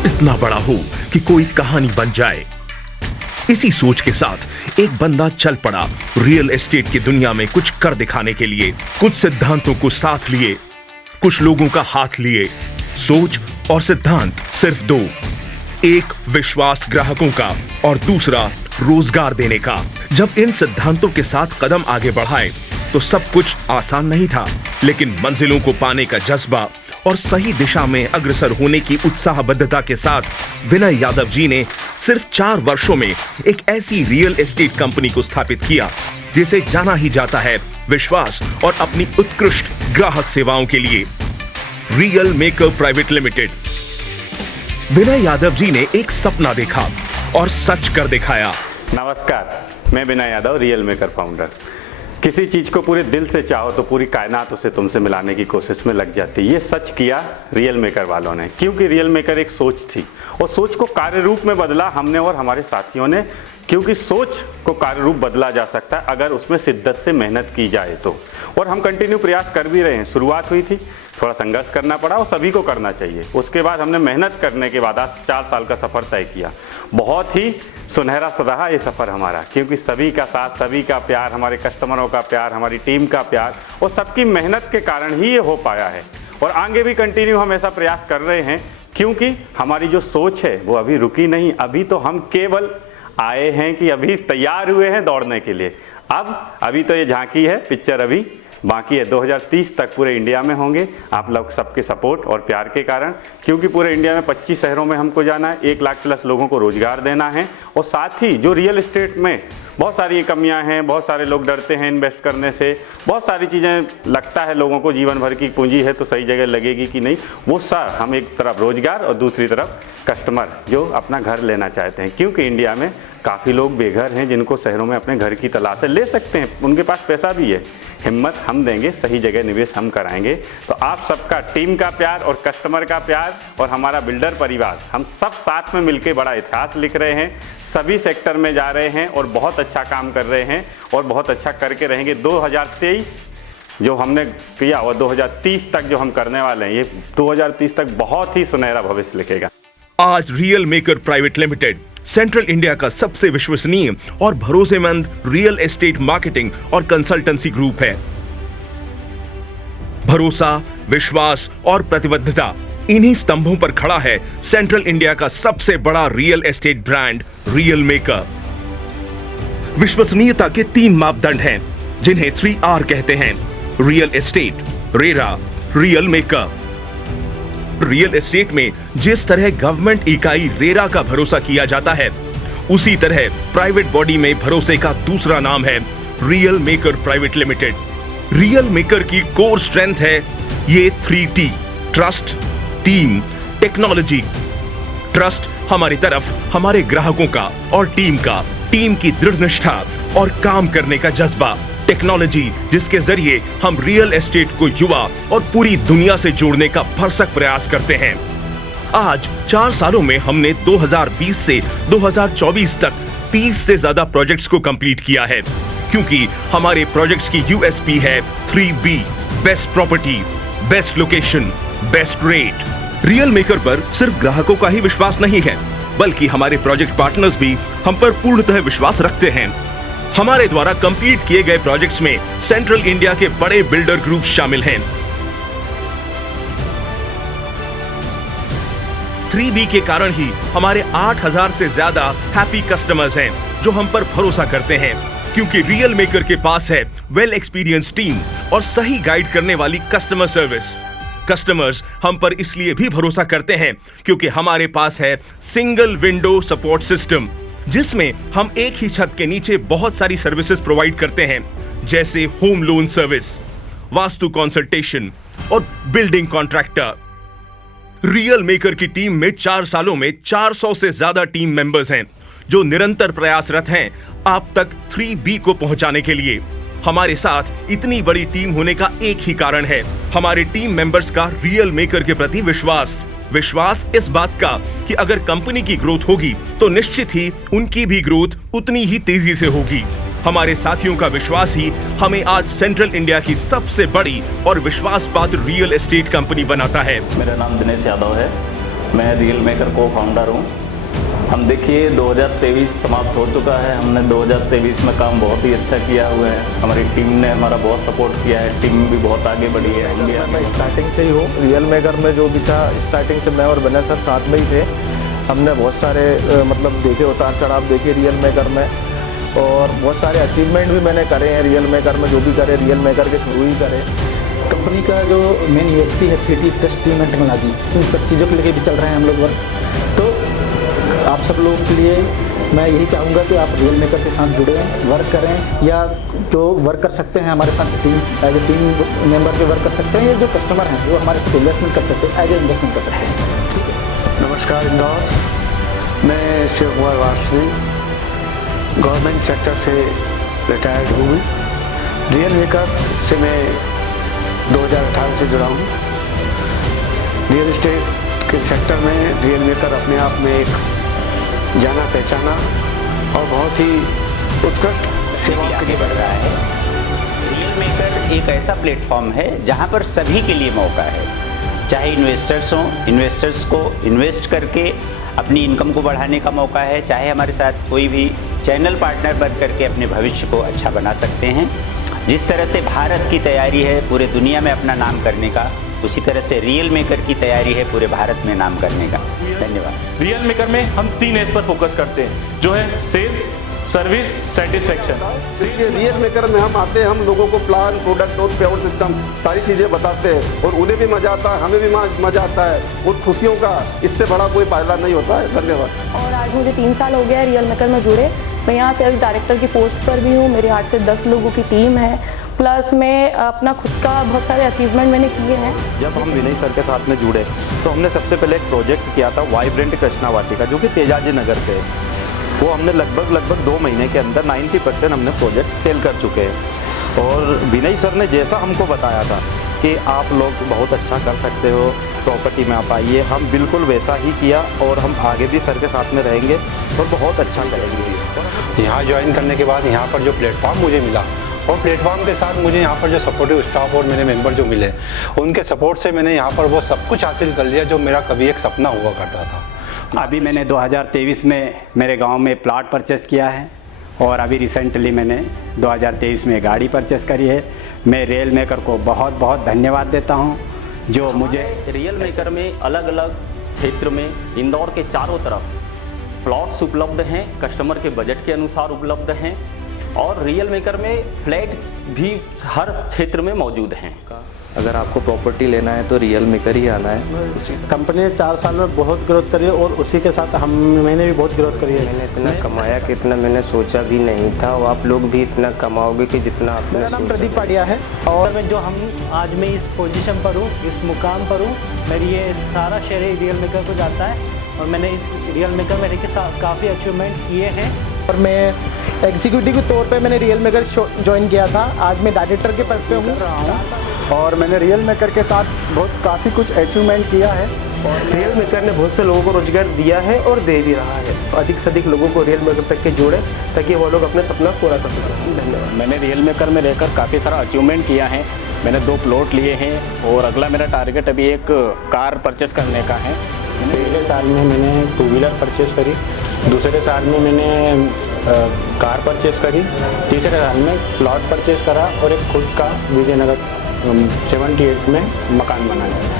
इतना बड़ा हो कि कोई कहानी बन जाए। इसी सोच के साथ एक बंदा चल पड़ा रियल एस्टेट की दुनिया में कुछ कर दिखाने के लिए। कुछ सिद्धांतों को साथ लिए, कुछ लोगों का हाथ लिए। सोच और सिद्धांत सिर्फ दो, एक विश्वास ग्राहकों का और दूसरा रोजगार देने का। जब इन सिद्धांतों के साथ कदम आगे बढ़ाए तो सब कुछ आसान नहीं था, लेकिन मंजिलों को पाने का जज्बा और सही दिशा में अग्रसर होने की उत्साहबद्धता के साथ विनय यादव जी ने सिर्फ 4 वर्षों में एक ऐसी रियल एस्टेट कंपनी को स्थापित किया जिसे जाना ही जाता है विश्वास और अपनी उत्कृष्ट ग्राहक सेवाओं के लिए, real maker private limited. Vinay Yadav ji ने एक सपना देखा और सच कर दिखाया। नमस्कार, मैं Vinay Yadav, real maker founder. किसी चीज़ को पूरे दिल से चाहो तो पूरी कायनात उसे तुमसे मिलाने की कोशिश में लग जाती है। ये सच किया रियल मेकर वालों ने, क्योंकि रियल मेकर एक सोच थी और सोच को कार्य रूप में बदला हमने और हमारे साथियों ने, क्योंकि सोच को कार्य रूप बदला जा सकता है अगर उसमें शिद्दत से मेहनत की जाए तो। और हम कंटिन्यू प्रयास कर भी रहे हैं। शुरुआत हुई थी, थोड़ा संघर्ष करना पड़ा और सभी को करना चाहिए। उसके बाद हमने मेहनत करने के बाद आज 4 साल का सफ़र तय किया। बहुत ही सुनहरा रहा ये सफ़र हमारा, क्योंकि सभी का साथ, सभी का प्यार, हमारे कस्टमरों का प्यार, हमारी टीम का प्यार और सबकी मेहनत के कारण ही ये हो पाया है। और आगे भी कंटिन्यू हम ऐसा प्रयास कर रहे हैं, क्योंकि हमारी जो सोच है वो अभी रुकी नहीं। अभी तो हम केवल आए हैं कि अभी तैयार हुए हैं दौड़ने के लिए। अभी तो ये झांकी है, पिक्चर अभी बाकी है। 2030 तक पूरे इंडिया में होंगे, आप लोग सबके सपोर्ट और प्यार के कारण, क्योंकि पूरे इंडिया में 25 शहरों में हमको जाना है, 1 लाख प्लस लोगों को रोजगार देना है। और साथ ही जो रियल एस्टेट में बहुत सारी कमियां हैं, बहुत सारे लोग डरते हैं इन्वेस्ट करने से, बहुत सारी चीज़ें लगता है लोगों को जीवन भर की पूंजी है तो सही जगह लगेगी कि नहीं, वो सब हम एक तरफ रोजगार और दूसरी तरफ कस्टमर जो अपना घर लेना चाहते हैं। क्योंकि इंडिया में काफ़ी लोग बेघर हैं जिनको शहरों में अपने घर की तलाश है, ले सकते हैं, उनके पास पैसा भी है, हिम्मत हम देंगे, सही जगह निवेश हम कराएंगे। तो आप सबका, टीम का प्यार और कस्टमर का प्यार और हमारा बिल्डर परिवार, हम सब साथ में मिलकर बड़ा इतिहास लिख रहे हैं। सभी सेक्टर में जा रहे हैं और बहुत अच्छा काम कर रहे हैं और बहुत अच्छा करके रहेंगे। 2023 जो हमने किया और 2030 तक जो हम करने वाले हैं, ये 2030 तक बहुत ही सुनहरा भविष्य लिखेगा। आज real maker private limited central India का सबसे विश्वसनीय और भरोसेमंद रियल एस्टेट मार्केटिंग और कंसल्टेंसी ग्रुप है। भरोसा, विश्वास और प्रतिबद्धता, इन्हीं स्तंभों पर खड़ा है सेंट्रल इंडिया का सबसे बड़ा real estate brand real maker. विश्वसनीयता के 3 मापदंड हैं, जिन्हें 3R कहते हैं: real estate, RERA, real maker. Real estate में जिस तरह गवर्नमेंट इकाई रेरा का भरोसा किया जाता है, उसी तरह प्राइवेट बॉडी में भरोसे का दूसरा नाम है real maker private limited. Real maker की कोर स्ट्रेंथ है ये 3T: trust, team, technology. Trust हमारी तरफ हमारे ग्राहकों का और टीम की दृढ़ निष्ठा और काम करने का जज्बा। टेक्नोलॉजी जिसके जरिए हम रियल एस्टेट को युवा और पूरी दुनिया से जोड़ने का भरसक प्रयास करते हैं। आज 4 सालों में हमने 2020 से 2024 तक 30 से ज्यादा प्रोजेक्ट्स को कंप्लीट किया है, क्योंकि हमारे प्रोजेक्ट्स की यूएसपी है 3B: best property, best location, best rate. Real maker पर सिर्फ ग्राहकों का ही विश्वास नहीं है, बल्कि हमारे प्रोजेक्ट पार्टनर्स भी हम पर पूर्णतः विश्वास रखते हैं। हमारे द्वारा कंप्लीट किए गए प्रोजेक्ट्स में सेंट्रल इंडिया के बड़े बिल्डर ग्रुप शामिल हैं। 3B के कारण ही हमारे 8000 से ज्यादा हैप्पी कस्टमर्स हैं, जो हम पर भरोसा करते हैं, क्योंकि रियल मेकर के पास है वेल एक्सपीरियंस टीम और सही गाइड करने वाली कस्टमर सर्विस। कस्टमर्स हम पर इसलिए भी भरोसा करते हैं क्योंकि हमारे पास है सिंगल विंडो सपोर्ट सिस्टम, जिसमें हम एक ही छत के नीचे बहुत सारी सर्विसेज प्रोवाइड करते हैं, जैसे home loan service, vastu consultation और बिल्डिंग कॉन्ट्रैक्टर। रियल मेकर की टीम में 4 सालों में 400 से ज्यादा टीम मेंबर्स हैं, जो निरंतर प्रयासरत हैं आप तक 3B को पहुंचाने के लिए। हमारे साथ इतनी बड़ी टीम होने का एक ही कारण है, हमारे टीम मेंबर्स का रियल मेकर के प्रति विश्वास इस बात का कि अगर कंपनी की ग्रोथ होगी तो निश्चित ही उनकी भी ग्रोथ उतनी ही तेजी से होगी। हमारे साथियों का विश्वास ही हमें आज सेंट्रल इंडिया की सबसे बड़ी और विश्वास पात्र रियल एस्टेट कंपनी बनाता है। मेरा नाम दिनेश यादव है मैं रियल मेकर को फाउंडर हूँ। हम देखिए 2023 समाप्त हो चुका है। हमने 2023 में काम बहुत ही अच्छा किया हुआ है। हमारी टीम ने हमारा बहुत सपोर्ट किया है। टीम भी बहुत आगे बढ़ी है। हम भी मैं स्टार्टिंग से ही हूँ रियल मेकर में। जो भी था स्टार्टिंग से मैं और विनय सर साथ में ही थे। हमने बहुत सारे मतलब देखे उतार चढ़ाव देखे रियल मेकर में, और बहुत सारे अचीवमेंट भी मैंने करे हैं रियल मेकर में। जो भी करे रियल मेकर के थ्रू ही करे। कंपनी का जो मेन यूएसपी है 3D test team and technology, इन सब चीज़ों को लेके भी चल रहे हैं हम लोग वर्क। तो आप सब लोगों के लिए मैं यही चाहूँगा कि आप रियल मेकर के साथ जुड़े, वर्क करें, या जो वर्क कर सकते हैं हमारे साथ team as a team member के वर्क कर सकते हैं, या जो कस्टमर हैं वो हमारे साथ इन्वेस्टमेंट कर सकते हैं, एज ए इन्वेस्टमेंट कर सकते हैं। नमस्कार इंदौर, मैं शिव कुमार वासनी गवर्नमेंट सेक्टर से रिटायर्ड हूँ। रियल मेकर से मैं 2018 से जुड़ा हूँ। रियल एस्टेट के सेक्टर में रियल मेकर अपने आप में एक जाना पहचाना और बहुत ही उत्कृष्ट सेवा के लिए बढ़ रहा है। रियल मेकर एक ऐसा प्लेटफॉर्म है जहां पर सभी के लिए मौका है, चाहे इन्वेस्टर्स हों, इन्वेस्टर्स को इन्वेस्ट करके अपनी इनकम को बढ़ाने का मौका है, चाहे हमारे साथ कोई भी चैनल पार्टनर बन करके अपने भविष्य को अच्छा बना सकते हैं। जिस तरह से भारत की तैयारी है पूरे दुनिया में अपना नाम करने का, उसी तरह से रियल मेकर की तैयारी है पूरे भारत में नाम करने का। धन्यवाद। रियल मेकर में हम 3 एस पर फोकस करते हैं, जो है सेल्स, सर्विस, सेटिस्फेक्शन। इसलिए रियल मेकर में हम आते हैं, हम लोगों को प्लान, प्रोडक्ट और पेमेंट सिस्टम सारी चीज़ें बताते हैं, और उन्हें भी मजा आता है, हमें भी मजा आता है, और खुशियों का इससे बड़ा कोई फायदा नहीं होता है। धन्यवाद। और आज मुझे 3 साल हो गया है रियल मेकर में जुड़े। मैं यहाँ सेल्स डायरेक्टर की पोस्ट पर भी हूँ। मेरे 8 से 10 लोगों की टीम है, प्लस मैं अपना खुद का बहुत सारे अचीवमेंट मैंने किए हैं। जब हम विनय सर के साथ में जुड़े तो हमने सबसे पहले एक प्रोजेक्ट किया था वाइब्रेंट कृष्णा वाटिका, जो कि तेजाजी नगर पे है। वो हमने लगभग 2 महीने के अंदर 90% हमने प्रोजेक्ट सेल कर चुके हैं। और विनय सर ने जैसा हमको बताया था कि आप लोग बहुत अच्छा कर सकते हो, प्रॉपर्टी में आप आइए, हम बिल्कुल वैसा ही किया, और हम आगे भी सर के साथ में रहेंगे और बहुत अच्छा करेंगे। यहाँ ज्वाइन करने के बाद यहाँ पर जो प्लेटफॉर्म मुझे मिला, और प्लेटफॉर्म के साथ मुझे यहाँ पर जो सपोर्टिव स्टाफ और मेरे मेंबर जो मिले, उनके सपोर्ट से मैंने यहाँ पर वो सब कुछ हासिल कर लिया जो मेरा कभी एक सपना हुआ करता था। अभी मैंने 2023 में मेरे गांव में प्लॉट परचेस किया है, और अभी रिसेंटली मैंने 2023 में गाड़ी परचेस करी है। मैं रियल मेकर को बहुत बहुत धन्यवाद देता हूँ, जो मुझे रियल मेकर में अलग अलग क्षेत्र में इंदौर के चारों तरफ प्लॉट्स उपलब्ध हैं, कस्टमर के बजट के अनुसार उपलब्ध हैं, और रियल मेकर में फ्लैट भी हर क्षेत्र में मौजूद हैं। अगर आपको प्रॉपर्टी लेना है तो रियल मेकर ही आना है। कंपनी ने 4 साल में बहुत ग्रोथ करी है, और उसी के साथ मैंने भी बहुत ग्रोथ करी है। मैंने इतना कमाया कि इतना मैंने सोचा भी नहीं था, और आप लोग भी इतना कमाओगे कि जितना आपने मेरा नाम प्रदीप पाटिया है, और जो हम आज मैं इस पोजीशन पर हूँ, इस मुकाम पर हूँ, मेरी ये सारा श्रेय रियल मेकर को जाता है। और मैंने इस रियल मेकर में रह के काफ़ी अचीवमेंट किए हैं। और मैं एग्जीक्यूटिव के तौर पे मैंने रियल मेकर ज्वाइन किया था। आज मैं डायरेक्टर के पद पे हूँ, और मैंने रियल मेकर के साथ काफ़ी कुछ अचीवमेंट किया है। रियल मेकर ने बहुत से लोगों को रोजगार दिया है और दे भी रहा है। अधिक से अधिक लोगों को रियल मेकर तक के जोड़े, ताकि वो लोग अपने सपना पूरा कर सकें। धन्यवाद। मैंने रियल मेकर में रहकर काफ़ी सारा अचीवमेंट किया है। मैंने 2 प्लॉट लिए हैं, और अगला मेरा टारगेट अभी एक कार परचेस करने का है। पहले साल में मैंने 2 व्हीलर परचेस करी, दूसरे साल में मैंने कार परचेस करी, तीसरे साल में प्लॉट परचेस करा, और एक खुद का विजयनगर 78 में मकान बनाया।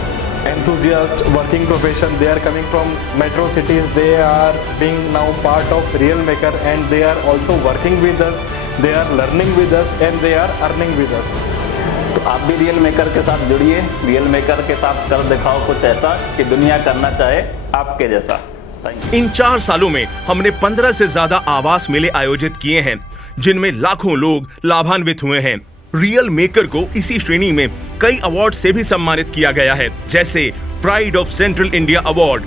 Enthusiast working profession, they are coming from metro cities, they are being now part of real maker, and they are also working with us, they are learning with us, and they are earning with us. तो आप भी real maker के साथ जुड़िए, real maker के साथ कर दिखाओ कुछ ऐसा कि दुनिया करना चाहे आपके जैसा। इन 4 सालों में हमने 15 से ज्यादा आवास मेले आयोजित किए हैं, जिनमें लाखों लोग लाभान्वित हुए हैं। रियल मेकर को इसी श्रेणी में कई अवार्ड से भी सम्मानित किया गया है, जैसे pride of central India award.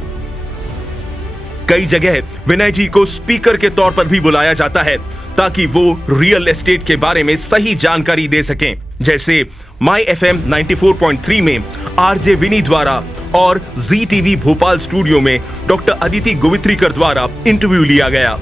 कई जगह विनय जी को स्पीकर के तौर पर भी बुलाया जाता है, ताकि वो रियल एस्टेट के बारे में सही जानकारी दे सकें, जैसे माई FM 94.3 में आरजे विनी द्वारा, और जी टीवी भोपाल स्टूडियो में डॉक्टर अदिति गोवित्रीकर द्वारा इंटरव्यू लिया गया।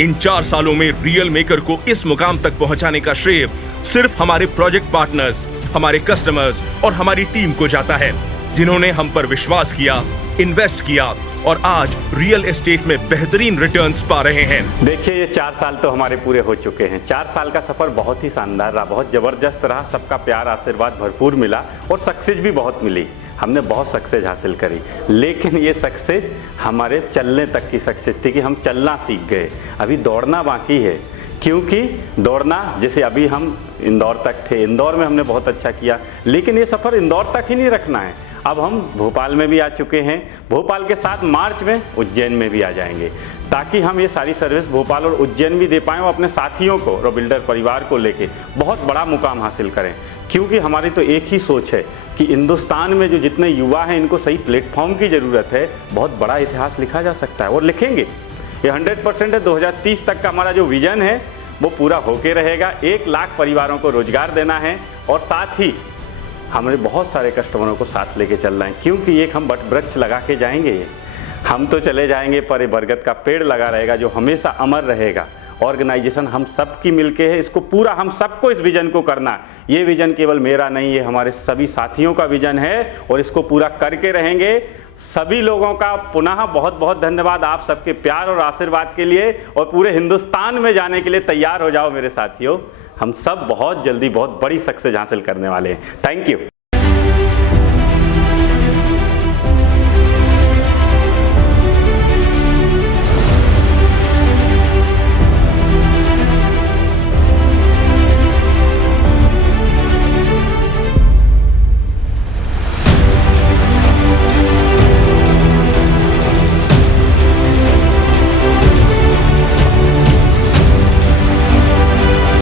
इन 4 सालों में रियल मेकर को इस मुकाम तक पहुंचाने का श्रेय सिर्फ हमारे प्रोजेक्ट पार्टनर्स, हमारे कस्टमर्स और हमारी टीम को जाता है, जिन्होंने हम पर विश्वास किया, इन्वेस्ट किया और आज रियल एस्टेट में बेहतरीन रिटर्न्स पा रहे हैं। देखिए, ये 4 साल तो हमारे पूरे हो चुके हैं। 4 साल का सफ़र बहुत ही शानदार रहा, बहुत ज़बरदस्त रहा। सबका प्यार आशीर्वाद भरपूर मिला और सक्सेस भी बहुत मिली। हमने बहुत सक्सेस हासिल करी, लेकिन ये सक्सेस हमारे चलने तक की सक्सेस थी कि हम चलना सीख गए। अभी दौड़ना बाकी है, क्योंकि दौड़ना, जैसे अभी हम इंदौर तक थे, इंदौर में हमने बहुत अच्छा किया, लेकिन ये सफ़र इंदौर तक ही नहीं रखना है। अब हम भोपाल में भी आ चुके हैं, भोपाल के साथ मार्च में उज्जैन में भी आ जाएंगे, ताकि हम ये सारी सर्विस भोपाल और उज्जैन भी दे पाएँ और अपने साथियों को और बिल्डर परिवार को लेके बहुत बड़ा मुकाम हासिल करें। क्योंकि हमारी तो एक ही सोच है कि हिंदुस्तान में जो जितने युवा हैं, इनको सही प्लेटफॉर्म की ज़रूरत है। बहुत बड़ा इतिहास लिखा जा सकता है और लिखेंगे। ये 100% है। 2030 तक का हमारा जो विजन है वो पूरा होके रहेगा। 1 लाख परिवारों को रोजगार देना है और साथ ही हमारे बहुत सारे कस्टमरों को साथ लेके चलना है, क्योंकि एक हम वट वृक्ष लगा के जाएंगे। हम तो चले जाएंगे, पर बरगद का पेड़ लगा रहेगा जो हमेशा अमर रहेगा। ऑर्गेनाइजेशन हम सब की मिलके है, इसको पूरा हम सबको इस विजन को करना। ये विजन केवल मेरा नहीं, ये हमारे सभी साथियों का विजन है और इसको पूरा करके रहेंगे। सभी लोगों का पुनः बहुत बहुत धन्यवाद आप सबके प्यार और आशीर्वाद के लिए, और पूरे हिंदुस्तान में जाने के लिए तैयार हो जाओ मेरे साथियों। हम सब बहुत जल्दी बहुत बड़ी सक्सेस हासिल करने वाले हैं। Thank you.